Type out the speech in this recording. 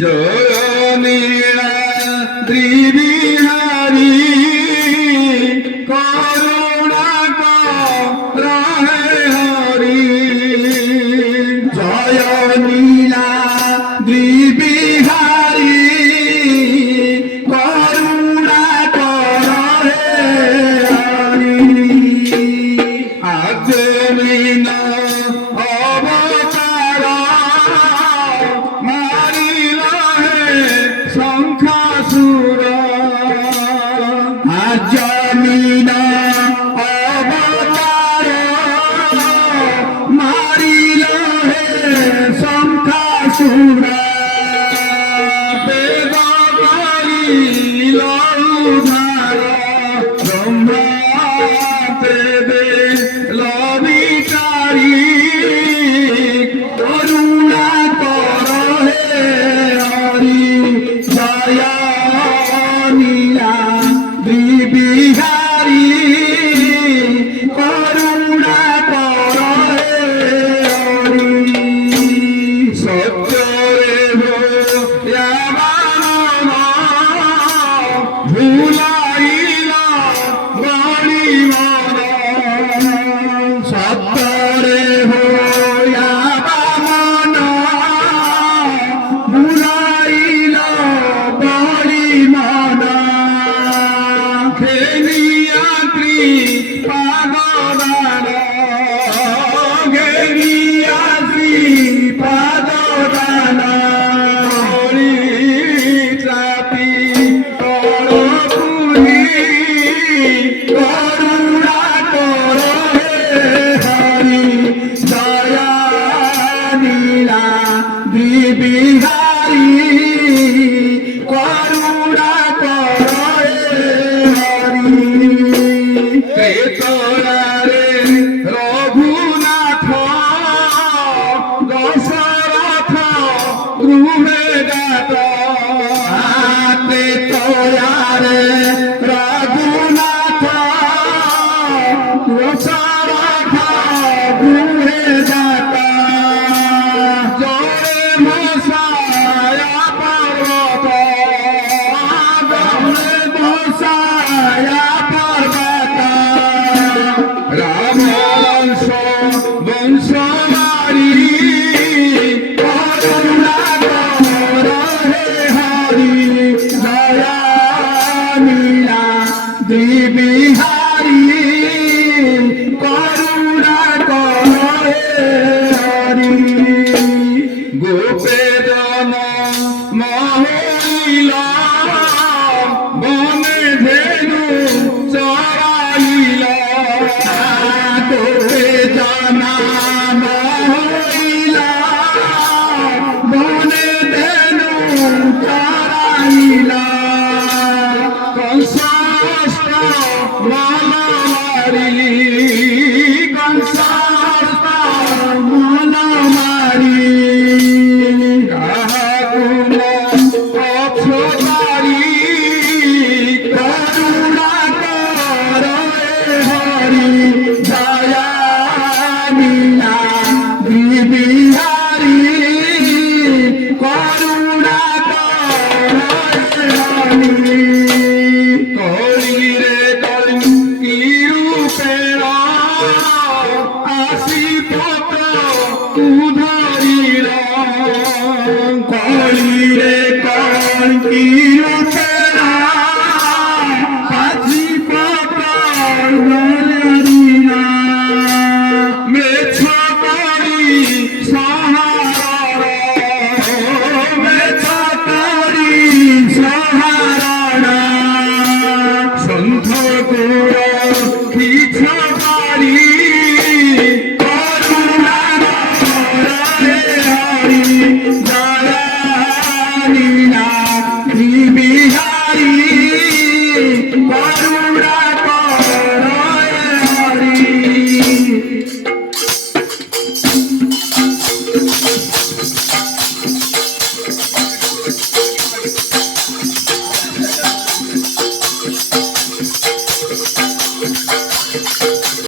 জয়নীলা ত্রিবিহারী করুণা করে হরি জয়নীলা ত্রিবিহারী করুণা করে হরি আজমিন অবতার সংখ্যাসুর আজমিন অবতার মারিল হে সংখ্যাসুর বেদ করিল উদ্ধার ব্রহ্মা দেবে লবিকারী করুণা কর হে হরি জয়নীলা বিহারী করুণা কর হে হরি সত্যরে ভুলাইল বড়ি মন সত্যরে মন ভুলাইল বড়ি মন খেলিয়াত্রী পাদদান খেলিয়াত্রী পাদদান হরি চাপি করপুরি করুণা কর হে হরি জয়নীলা বিহারী করুণা কর হে হরি ত্রেতয়ারে রঘুনাথ দশরথ গৃহে যাত ত্রেতয়ারে রঘুনাথ দশরথ গৃহে যাত জয় মশায়া পর্বত জয় মশায়া পর্বত রাম বংশ বংশমারি করুণা কর হে হরি জয়নীলা বিহারী করুণা কর হে হরি গোপেদন মহিল বনে ধেনু চরাইল গোপেদন মহিল বনে ধেনু চরাইল কংসাস্ত মনমারি কংসাস্ত মনমারি করুণা কর হে হরি জয়নীলা বিহারী করুণা কর হে হরি কলিরে কলঙ্কি রূপের আসি পুত্র উধরিল কলিরে কলঙ্কি